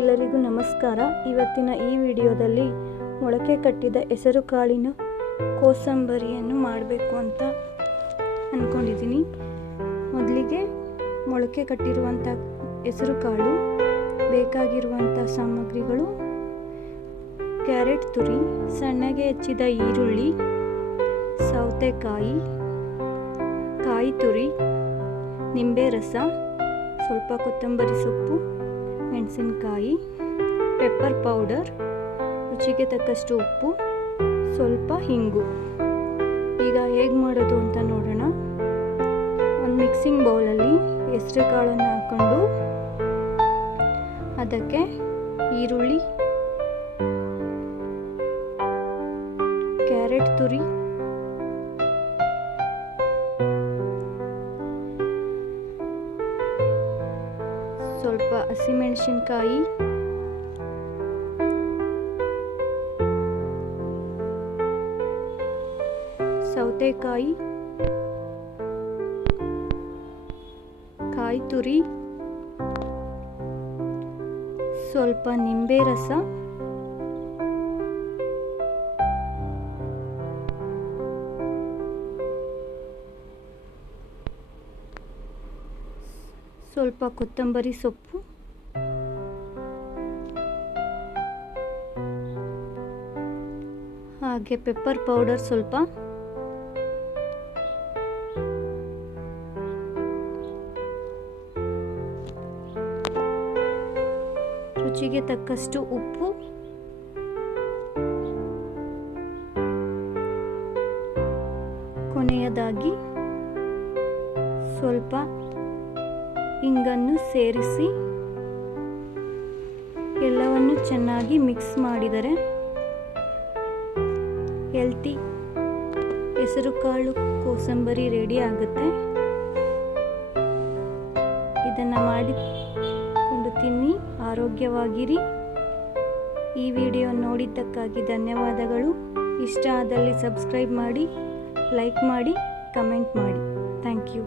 ಎಲ್ಲರಿಗೂ ನಮಸ್ಕಾರ. ಇವತ್ತಿನ ಈ ವಿಡಿಯೋದಲ್ಲಿ ಮೊಳಕೆ ಕಟ್ಟಿದ ಹೆಸರು ಕಾಳಿನ ಕೋಸಂಬರಿಯನ್ನು ಮಾಡಬೇಕು ಅಂತ ಅಂದ್ಕೊಂಡಿದ್ದೀನಿ. ಮೊದಲಿಗೆ ಮೊಳಕೆ ಕಟ್ಟಿರುವಂಥ ಹೆಸರು ಕಾಳು, ಬೇಕಾಗಿರುವಂಥ ಸಾಮಗ್ರಿಗಳು: ಕ್ಯಾರೆಟ್ ತುರಿ, ಸಣ್ಣಗೆ ಹೆಚ್ಚಿದ ಈರುಳ್ಳಿ, ಸೌತೆಕಾಯಿ, ಕಾಯಿ ತುರಿ, ನಿಂಬೆ ರಸ, ಸ್ವಲ್ಪ ಕೊತ್ತಂಬರಿ ಸೊಪ್ಪು, ಮೆಣಸಿನಕಾಯಿ, ಪೆಪ್ಪರ್ ಪೌಡರ್, ರುಚಿಗೆ ತಕ್ಕಷ್ಟು ಉಪ್ಪು, ಸ್ವಲ್ಪ ಹಿಂಗು. ಈಗ ಹೇಗೆ ಮಾಡೋದು ಅಂತ ನೋಡೋಣ. ಒಂದು ಮಿಕ್ಸಿಂಗ್ ಬೌಲಲ್ಲಿ ಹೆಸರು ಕಾಳನ್ನು ಹಾಕ್ಕೊಂಡು ಅದಕ್ಕೆ ಈರುಳ್ಳಿ, ಕ್ಯಾರೆಟ್ ತುರಿ, ಸ್ವಲ್ಪ ಹಸಿಮೆಣಸಿನಕಾಯಿ, ಸೌತೆಕಾಯಿ, ಕಾಯಿ ತುರಿ, ಸ್ವಲ್ಪ ನಿಂಬೆ ರಸ, ಸ್ವಲ್ಪ ಕೊತ್ತಂಬರಿ ಸೊಪ್ಪು, ಹಾಗೆ ಪೆಪ್ಪರ್ ಪೌಡರ್ ಸ್ವಲ್ಪ, ರುಚಿಗೆ ತಕ್ಕಷ್ಟು ಉಪ್ಪು, ಕೊನೆಯದಾಗಿ ಸ್ವಲ್ಪ ಹಿಂಗನ್ನು ಸೇರಿಸಿ ಎಲ್ಲವನ್ನು ಚೆನ್ನಾಗಿ ಮಿಕ್ಸ್ ಮಾಡಿದರೆ ಹೆಲ್ತಿ ಹೆಸರುಕಾಳು ಕೋಸಂಬರಿ ರೆಡಿ ಆಗುತ್ತೆ. ಇದನ್ನು ಮಾಡಿಕೊಂಡು ತಿನ್ನಿ, ಆರೋಗ್ಯವಾಗಿರಿ. ಈ ವಿಡಿಯೋ ನೋಡಿದ್ದಕ್ಕಾಗಿ ಧನ್ಯವಾದಗಳು. ಇಷ್ಟ ಆದಲ್ಲಿ ಸಬ್ಸ್ಕ್ರೈಬ್ ಮಾಡಿ, ಲೈಕ್ ಮಾಡಿ, ಕಮೆಂಟ್ ಮಾಡಿ. Thank you.